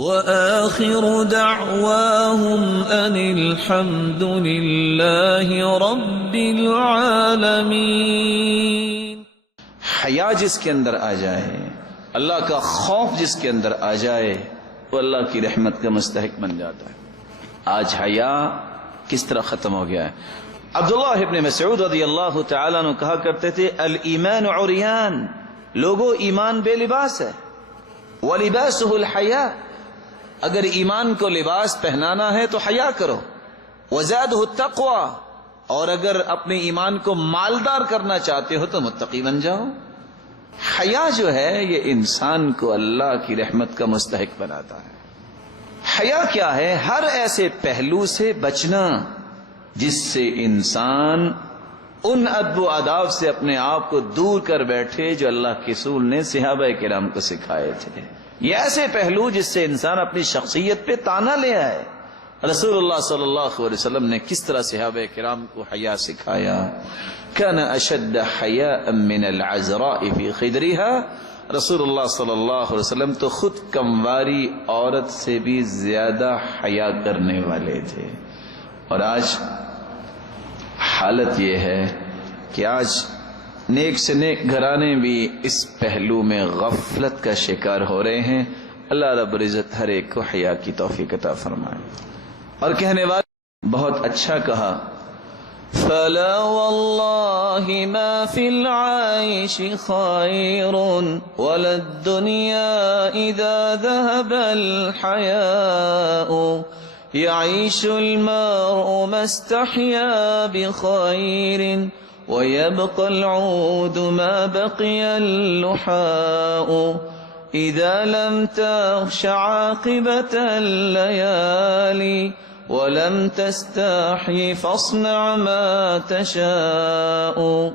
وآخر دعواهم أن الحمد لله رب العالمين۔ حیا جس کے اندر آ جائے، اللہ کا خوف جس کے اندر آ جائے، وہ اللہ کی رحمت کا مستحق بن جاتا ہے۔ آج حیا کس طرح ختم ہو گیا ہے؟ عبداللہ ابن مسعود رضی اللہ تعالیٰ عنہ کہا کرتے تھے، الایمان عریان، لوگو ایمان بے لباس ہے، ولباسہ الحیا، اگر ایمان کو لباس پہنانا ہے تو حیا کرو، وزادہ التقوی، اور اگر اپنے ایمان کو مالدار کرنا چاہتے ہو تو متقی بن جاؤ۔ حیا جو ہے یہ انسان کو اللہ کی رحمت کا مستحق بناتا ہے۔ حیا کیا ہے؟ ہر ایسے پہلو سے بچنا جس سے انسان ان ادب و آداب سے اپنے آپ کو دور کر بیٹھے جو اللہ کے رسول نے صحابہ کرام کو سکھائے تھے۔ یہ ایسے پہلو جس سے انسان اپنی شخصیت پہ تانا لے آئے۔ رسول اللہ صلی اللہ علیہ وسلم نے کس طرح صحابہ کرام کو حیا سکھایا؟ کان اشد حیاء من العذراء فی خدرها، رسول اللہ صلی اللہ علیہ وسلم تو خود کمواری عورت سے بھی زیادہ حیا کرنے والے تھے۔ اور آج حالت یہ ہے کہ آج نیک سے نیک گھرانے بھی اس پہلو میں غفلت کا شکار ہو رہے ہیں۔ اللہ رب العزت ہر ایک کو حیا کی توفیق عطا فرمائے۔ اور کہنے والے بہت اچھا کہا، فلا والله ما في العيش خير ولا الدنيا إذا ذهب الحياء، يعيش المرء ما استحيا بخير ويبقى العود ما بقي اللحاء، إذا لم تخش عاقبة الليالي ولم تستحي فاصنع ما تشاء۔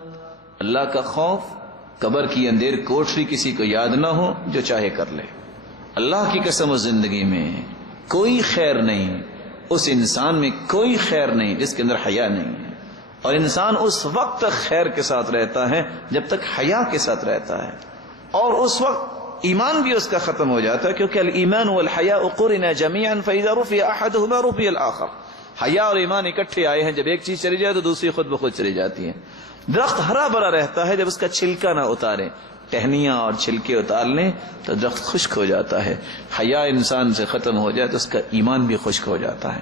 اللہ کا خوف، قبر کی اندھیر کوٹری کسی کو یاد نہ ہو، جو چاہے کر لے۔ اللہ کی قسم و زندگی میں کوئی خیر نہیں، اس انسان میں کوئی خیر نہیں جس کے اندر حیا نہیں ہے۔ اور انسان اس وقت تک خیر کے ساتھ رہتا ہے جب تک حیا کے ساتھ رہتا ہے، اور اس وقت ایمان بھی اس کا ختم ہو جاتا ہے، کیونکہ الایمان والحیاء قرنا جميعا فاذا رفع احدهما رفع الاخر۔ حیا اور ایمان اکٹھے آئے ہیں، جب ایک چیز چلی جائے تو دوسری خود بخود چلی جاتی ہے۔ درخت ہرا بھرا رہتا ہے جب اس کا چھلکا نہ اتارے، ٹہنیاں اور چھلکے اتار لیں تو درخت خشک ہو جاتا ہے۔ حیا انسان سے ختم ہو جائے تو اس کا ایمان بھی خشک ہو جاتا ہے۔